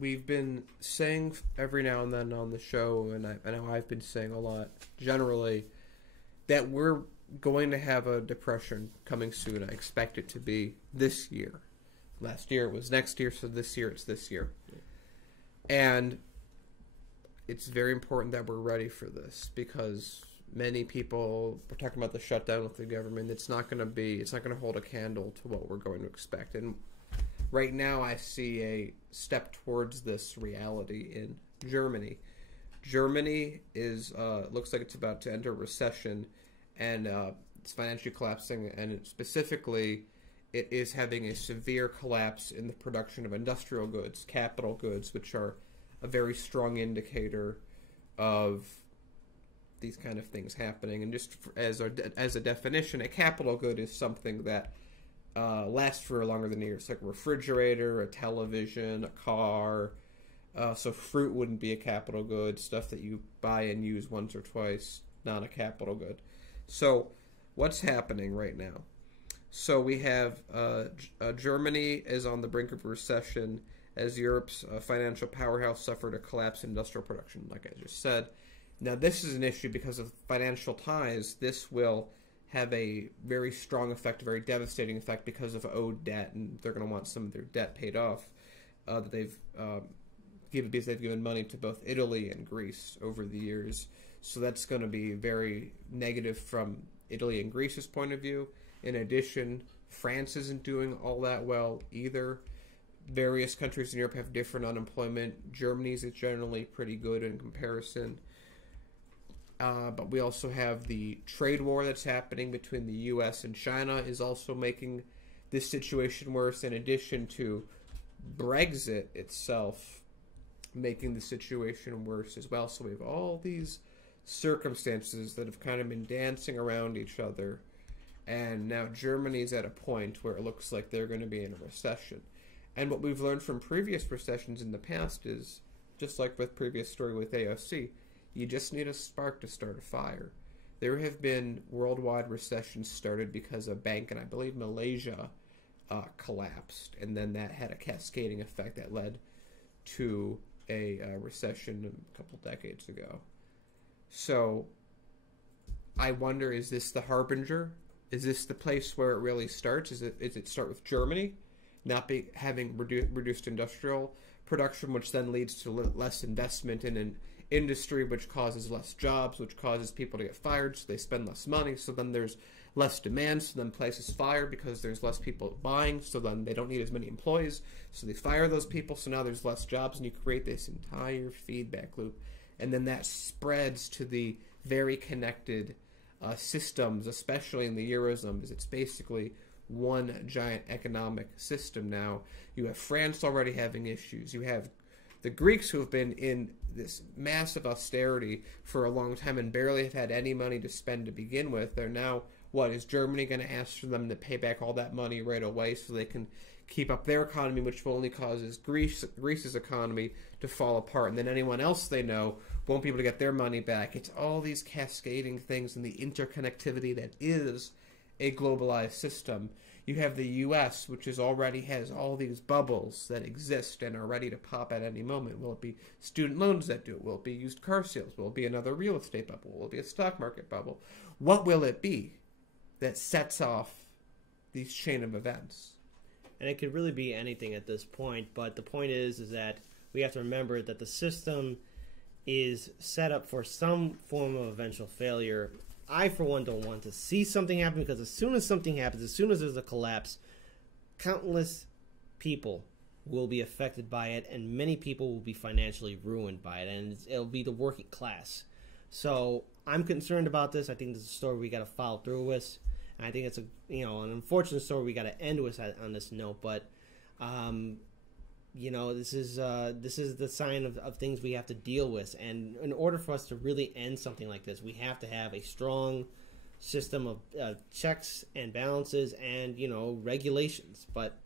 we've been saying every now and then on the show, and I know I've been saying a lot generally, that we're going to have a depression coming soon. I expect it to be this year. Last year it was next year, so this year it's this year. And it's very important that we're ready for this, because many people are talking about the shutdown with the government. It's not going to hold a candle to what we're going to expect. And right now I see a step towards this reality in Germany. Germany is looks like it's about to enter recession, and it's financially collapsing, and specifically it is having a severe collapse in the production of industrial goods, capital goods, which are a very strong indicator of these kind of things happening. And just as a definition, a capital good is something that lasts for longer than a year. It's like a refrigerator, a television, a car. So fruit wouldn't be a capital good. Stuff that you buy and use once or twice, not a capital good. So what's happening right now? So we have Germany is on the brink of recession as Europe's financial powerhouse suffered a collapse in industrial production, like I just said. Now this is an issue because of financial ties. This will have a very strong effect, a very devastating effect, because of owed debt, and they're going to want some of their debt paid off that they've given, because they've given money to both Italy and Greece over the years. So that's going to be very negative from Italy and Greece's point of view. In addition, France isn't doing all that well either. Various countries in Europe have different unemployment. Germany's is generally pretty good in comparison. But we also have the trade war that's happening between the U.S. and China is also making this situation worse, in addition to Brexit itself making the situation worse as well. So we have all these circumstances that have kind of been dancing around each other. And now Germany's at a point where it looks like they're going to be in a recession. And what we've learned from previous recessions in the past is, just like with previous story with AOC, you just need a spark to start a fire. There have been worldwide recessions started because a bank, and I believe Malaysia, collapsed. And then that had a cascading effect that led to a recession a couple decades ago. So I wonder, is this the harbinger? Is this the place where it really starts? Is it start with Germany not having reduced industrial production, which then leads to less investment in an industry, which causes less jobs, which causes people to get fired, so they spend less money, so then there's less demand, so then places fire because there's less people buying, so then they don't need as many employees, so they fire those people, so now there's less jobs, and you create this entire feedback loop. And then that spreads to the very connected systems, especially in the Eurozone, because it's basically one giant economic system now. You have France already having issues. You have the Greeks, who have been in this massive austerity for a long time and barely have had any money to spend to begin with. They're now, what, is Germany going to ask for them to pay back all that money right away so they can keep up their economy, which will only causes Greece's economy to fall apart, and then anyone else they know won't be able to get their money back. It's all these cascading things and the interconnectivity that is a globalized system. You have the U.S., which already has all these bubbles that exist and are ready to pop at any moment. Will it be student loans that do it? Will it be used car sales? Will it be another real estate bubble? Will it be a stock market bubble? What will it be that sets off these chain of events? And it could really be anything at this point, but the point is that we have to remember that the system is set up for some form of eventual failure. I, for one, don't want to see something happen, because as soon as something happens, as soon as there's a collapse, countless people will be affected by it, and many people will be financially ruined by it, and it'll be the working class. So I'm concerned about this. I think this is a story we got to follow through with. And I think it's an unfortunate story we got to end with on this note, but this is the sign of things we have to deal with. And in order for us to really end something like this, we have to have a strong system of checks and balances and regulations. But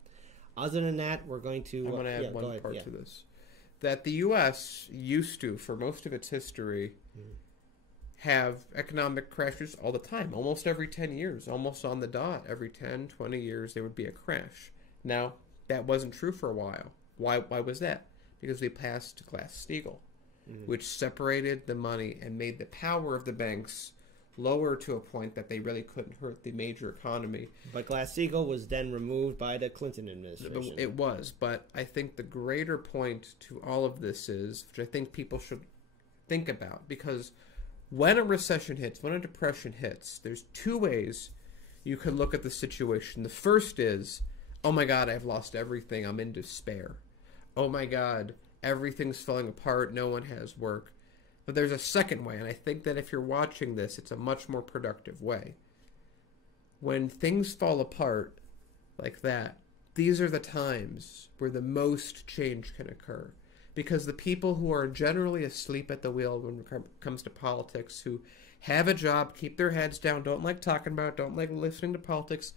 other than that, we're going to. I'm going to add one part to this. That the U.S. used to, for most of its history, have economic crashes all the time, almost every 10 years, almost on the dot. Every 10, 20 years, there would be a crash. Now, that wasn't true for a while. Why was that? because we passed Glass-Steagall, which separated the money and made the power of the banks lower to a point that they really couldn't hurt the major economy. But Glass-Steagall was then removed by the Clinton administration. It was, but I think the greater point to all of this is, which I think people should think about, because when a recession hits, when a depression hits, there's two ways you can look at the situation. The first is, oh my God, I've lost everything. I'm in despair. Oh my God, everything's falling apart. No one has work. But there's a second way, and I think that if you're watching this, it's a much more productive way. When things fall apart like that, these are the times where the most change can occur. Because the people who are generally asleep at the wheel when it comes to politics, who have a job, keep their heads down, don't like talking about it, don't like listening to politics,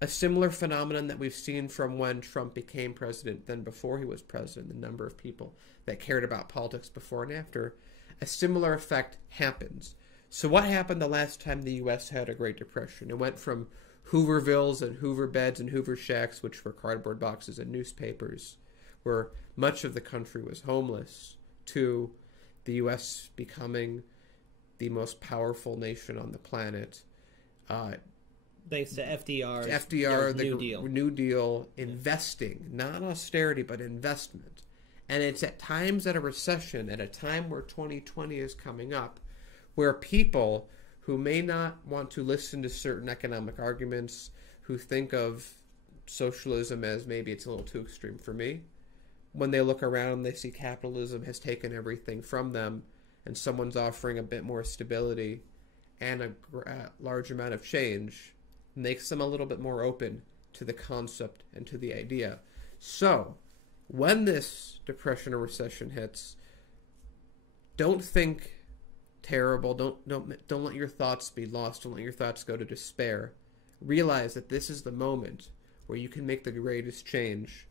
a similar phenomenon that we've seen from when Trump became president than before he was president, the number of people that cared about politics before and after, a similar effect happens. So what happened the last time the U.S. had a Great Depression? It went from Hoovervilles and Hoover beds and Hoover shacks, which were cardboard boxes and newspapers, where much of the country was homeless, to the U.S. becoming the most powerful nation on the planet. Thanks to FDR. The New Deal, investing, not austerity, but investment. And it's at times at a recession, at a time where 2020 is coming up, where people who may not want to listen to certain economic arguments, who think of socialism as maybe it's a little too extreme for me, when they look around, they see capitalism has taken everything from them, and someone's offering a bit more stability and a large amount of change, makes them a little bit more open to the concept and to the idea. So, when this depression or recession hits, don't think terrible. Don't let your thoughts be lost. Don't let your thoughts go to despair. Realize that this is the moment where you can make the greatest change,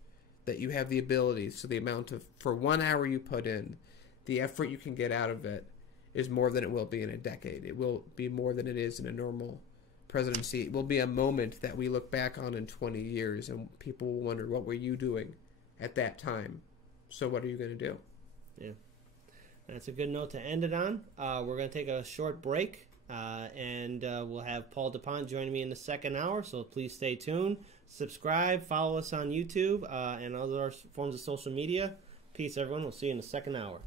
that you have the ability. So the amount of, for 1 hour you put in, the effort you can get out of it is more than it will be in a decade. It will be more than it is in a normal presidency. It will be a moment that we look back on in 20 years and people will wonder, what were you doing at that time? So what are you going to do? Yeah. That's a good note to end it on. We're going to take a short break, and we'll have Paul DuPont joining me in the second hour, so please stay tuned. Subscribe, follow us on YouTube, and other forms of social media. Peace, everyone. We'll see you in the second hour.